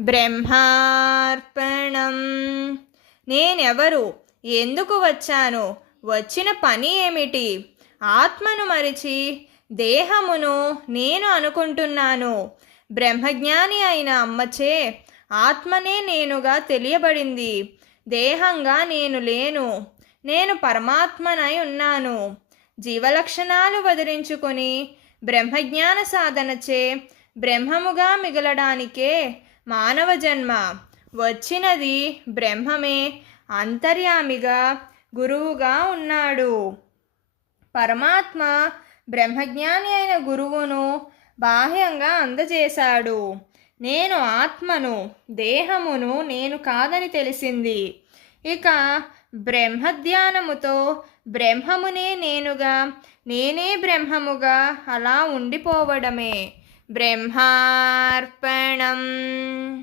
బ్రహ్మార్పణం. నేనెవరు? ఎందుకు వచ్చాను? వచ్చిన పని ఏమిటి? ఆత్మను మరిచి దేహమును నేను అనుకుంటున్నాను. బ్రహ్మజ్ఞాని అయిన అమ్మచే ఆత్మనే నేనుగా తెలియబడింది. దేహంగా నేను లేను. నేను పరమాత్మనై ఉన్నాను. జీవలక్షణాలు వదిలించుకొని బ్రహ్మజ్ఞాన సాధనచే బ్రహ్మముగా మిగలడానికే మానవ జన్మ వచ్చినది బ్రహ్మమే అంతర్యామిగా గురువుగా ఉన్నాడు. పరమాత్మ బ్రహ్మజ్ఞాని అయిన గురువును బాహ్యంగా అందజేశాడు. నేను ఆత్మను దేహమును నేను కాదని తెలిసింది. ఇక బ్రహ్మధ్యానముతో బ్రహ్మమునే నేనుగా నేనే బ్రహ్మముగా అలా ఉండిపోవడమే. బ్రహ్మార్పణం.